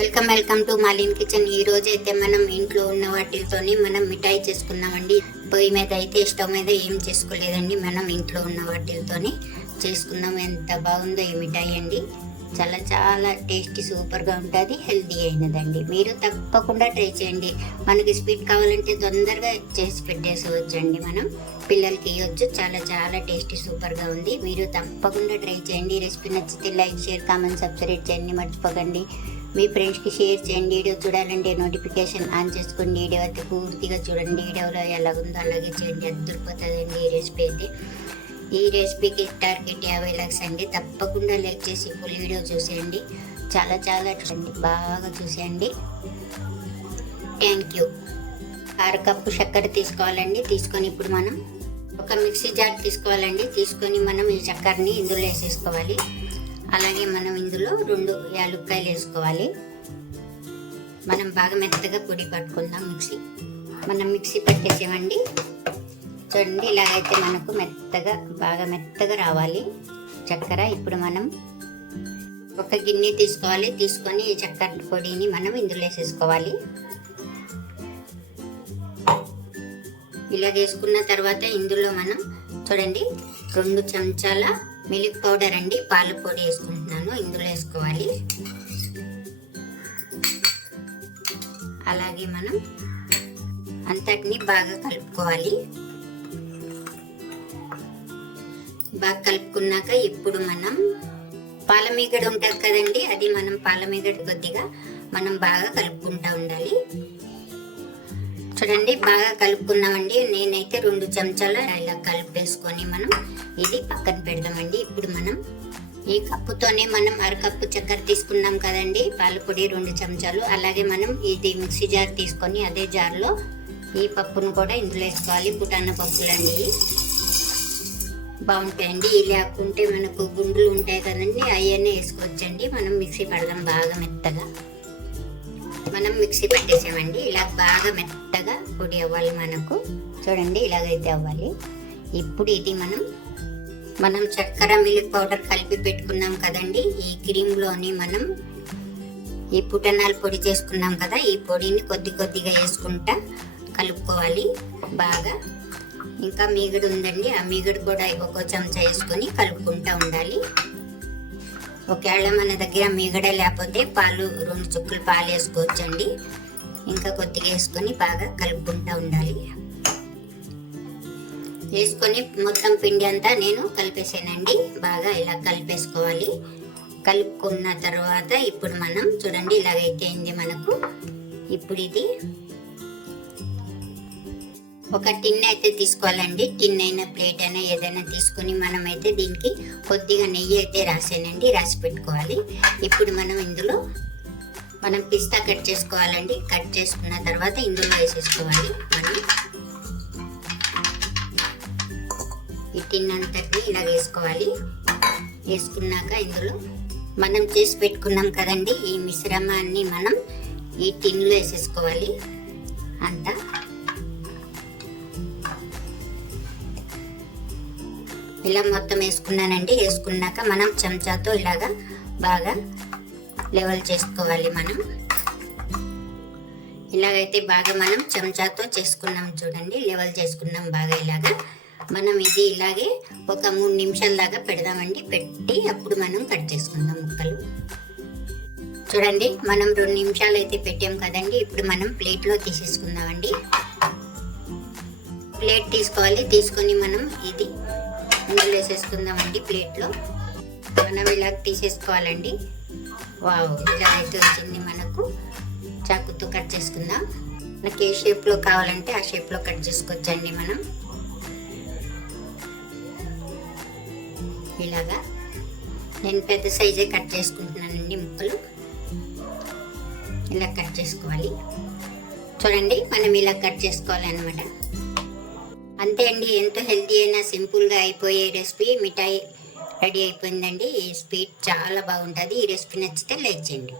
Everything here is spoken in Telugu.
Welcome welcome to Malin kitchen. ఈ రోజు అయితే మనం ఇంట్లో ఉన్న వాటితోని మనం మిఠాయి చేసుకున్నామండి పొయ్యి మీద అయితే స్టవ్ మీద ఏం చేసుకోలేదండి. మనం ఇంట్లో ఉన్న వాటితోని చేసుకున్నాం ఎంత బాగుందో ఈ మిఠాయి అండి. చాలా చాలా టేస్టీ సూపర్గా ఉంటుంది. హెల్తీ అయినదండి. మీరు తప్పకుండా ట్రై చేయండి. మనకి స్వీట్ కావాలంటే తొందరగా చేసి పెట్టేసుకోవచ్చండి మనం. పిల్లలకి ఇవ్వచ్చు. చాలా చాలా టేస్టీ సూపర్గా ఉంది. మీరు తప్పకుండా ట్రై చేయండి. రెసిపీ నచ్చితే లైక్ షేర్ కామెంట్ సబ్స్క్రైబ్ చేయండి. మర్చిపోకండి. మీ ఫ్రెండ్స్కి షేర్ చేయండి. వీడియో చూడాలంటే నోటిఫికేషన్ ఆన్ చేసుకోండి వీడియో అయితే పూర్తిగా చూడండి. వీడియోలో ఎలా ఉందో అలాగే చేయండి. అద్దరిపోతుందండి ఈ రెసిపీ అయితే. ఈ రెసిపీకి టార్గెట్ యాభై లక్ష అండి. తప్పకుండా లైక్ చేసి ఫుల్ వీడియో చూసేయండి. చాలా చాలా చూడండి. బాగా చూసేయండి. Thank you. అర కప్పు చక్కెర తీసుకోవాలండి. తీసుకొని ఇప్పుడు మనం ఒక మిక్సీ జార్ తీసుకోవాలండి. తీసుకొని మనం ఈ చక్కెరని ఇందులో వేసేసుకోవాలి. అలాగే మనం ఇందులో రెండు యాలుక్కాయలు వేసుకోవాలి. మనం బాగా మెత్తగా పొడి పట్టుకుందాం మిక్సీ. మనం మిక్సీ పట్టేసామండి చూడండి ఇలాగైతే మనకు మెత్తగా బాగా మెత్తగా రావాలి చక్కెర. ఇప్పుడు మనం ఒక గిన్నె తీసుకోవాలి. తీసుకొని ఈ చక్కెర పొడిని మనం ఇందులో వేసేసుకోవాలి. ఇలా వేసుకున్న తర్వాత ఇందులో మనం చూడండి రెండు చెంచాల మిల్క్ పౌడర్ అండి పాల పొడి వేసుకుంటున్నాను ఇందులో వేసుకోవాలి. అలాగే మనం అంతటిని బాగా కలుపుకోవాలి. బాగా కలుపుకున్నాక ఇప్పుడు మనం పాలమీగడ ఉంటుంది కదండి అది మనం పాలమీగడ కొద్దిగా మనం బాగా కలుపుకుంటా ఉండాలి. చూడండి బాగా కలుపుకున్నామండి. నేనైతే రెండు చెంచాల ఇలా కలిపేసుకొని మనం ఇది పక్కన పెడదామండి. ఇప్పుడు మనం ఈ కప్పుతోనే మనం అరకప్పు చక్కెర తీసుకున్నాం కదండి. పాలపొడి రెండు చెంచాలు. అలాగే మనం ఇది మిక్సీ జార్ తీసుకొని అదే జార్లో ఈ పప్పును కూడా ఇందులో వేసుకోవాలి. పుటాన పప్పులండి బాగుంటాయండి. ఇవి లేకుంటే మనకు గుండులు ఉంటాయి కదండి. అవన్నీ వేసుకోవచ్చండి. మనం మిక్సీ పడదాం బాగా మెత్తగా. మనం మిక్సీ పట్టేసామండి. ఇలా బాగా మెత్తగా పొడి అవ్వాలి మనకు. చూడండి ఇలాగైతే అవ్వాలి. ఇప్పుడు ఇది మనం మనం చక్కెర మిల్క్ పౌడర్ కలిపి పెట్టుకున్నాం కదండి. ఈ క్రీమ్లోని మనం ఈ పుటనాలు పొడి చేసుకున్నాం కదా ఈ పొడిని కొద్ది కొద్దిగా వేసుకుంటా కలుపుకోవాలి బాగా. ఇంకా మీగడు ఉందండి ఆ మీగడు కూడా ఒక్కో చెంచా వేసుకొని కలుపుకుంటా ఉండాలి. ఒకవేళ మన దగ్గర మీగడ లేకపోతే పాలు రెండు చుక్కలు పాలు వేసుకోవచ్చండి. ఇంకా కొద్దిగా వేసుకొని బాగా కలుపుకుంటూ ఉండాలి. వేసుకొని మొత్తం పిండి అంతా నేను కలిపేసానండి. బాగా ఇలా కలిపేసుకోవాలి. కలుపుకున్న తర్వాత ఇప్పుడు మనం చూడండి ఇలాగైతే అయింది మనకు. ఇప్పుడు ఇది ఒక టిన్ అయితే తీసుకోవాలండి. టిన్ అయినా ప్లేట్ అయినా ఏదైనా తీసుకొని మనమైతే దీనికి కొద్దిగా నెయ్యి అయితే రాసానండి రాసి పెట్టుకోవాలి. ఇప్పుడు మనం ఇందులో మనం పిస్తా కట్ చేసుకోవాలండి. కట్ చేసుకున్న తర్వాత ఇందులో వేసేసుకోవాలి మనం. ఈ టిన్ అంతటిని ఇలా వేసుకోవాలి. వేసుకున్నాక ఇందులో మనం చేసి పెట్టుకున్నాం కదండి ఈ మిశ్రమాన్ని మనం ఈ టిన్లో వేసేసుకోవాలి. అంతా. ఇలా మొత్తం వేసుకున్నానండి. వేసుకున్నాక మనం చెంచాతో ఇలాగా బాగా లెవెల్ చేసుకోవాలి మనం. ఇలాగైతే బాగా మనం చెంచాతో చేసుకున్నాం చూడండి. లెవెల్ చేసుకున్నాం బాగా ఇలాగా. మనం ఇది ఇలాగే ఒక మూడు నిమిషాల దాకా పెడదామండి. పెట్టి అప్పుడు మనం కట్ చేసుకుందాం ముక్కలు. చూడండి మనం రెండు నిమిషాలు అయితే పెట్టాం కదండి. ఇప్పుడు మనం ప్లేట్లో తీసేసుకుందామండి. ప్లేట్ తీసుకోవాలి. తీసుకొని మనం ఇది ఇందులో వేసేసుకుందామండి ప్లేట్లో మనం ఇలా తీసేసుకోవాలండి. వావ్ ఇలా అయితే వచ్చింది మనకు. చాకుతో కట్ చేసుకుందాం. మనకి ఏ షేప్లో కావాలంటే ఆ షేప్లో కట్ చేసుకోవచ్చండి మనం. ఇలాగా నేను పెద్ద సైజే కట్ చేసుకుంటున్నానండి ముక్కలు. ఇలా కట్ చేసుకోవాలి. చూడండి మనం ఇలా కట్ చేసుకోవాలి అనమాట అంతే అండి ఎంతో హెల్తీ అయినా సింపుల్గా అయిపోయే రెసిపీ. మిఠాయి రెడీ అయిపోయిందండి. ఈ స్వీట్ చాలా బాగుంటుంది. ఈ రెసిపీ నచ్చితే లైక్ చేయండి.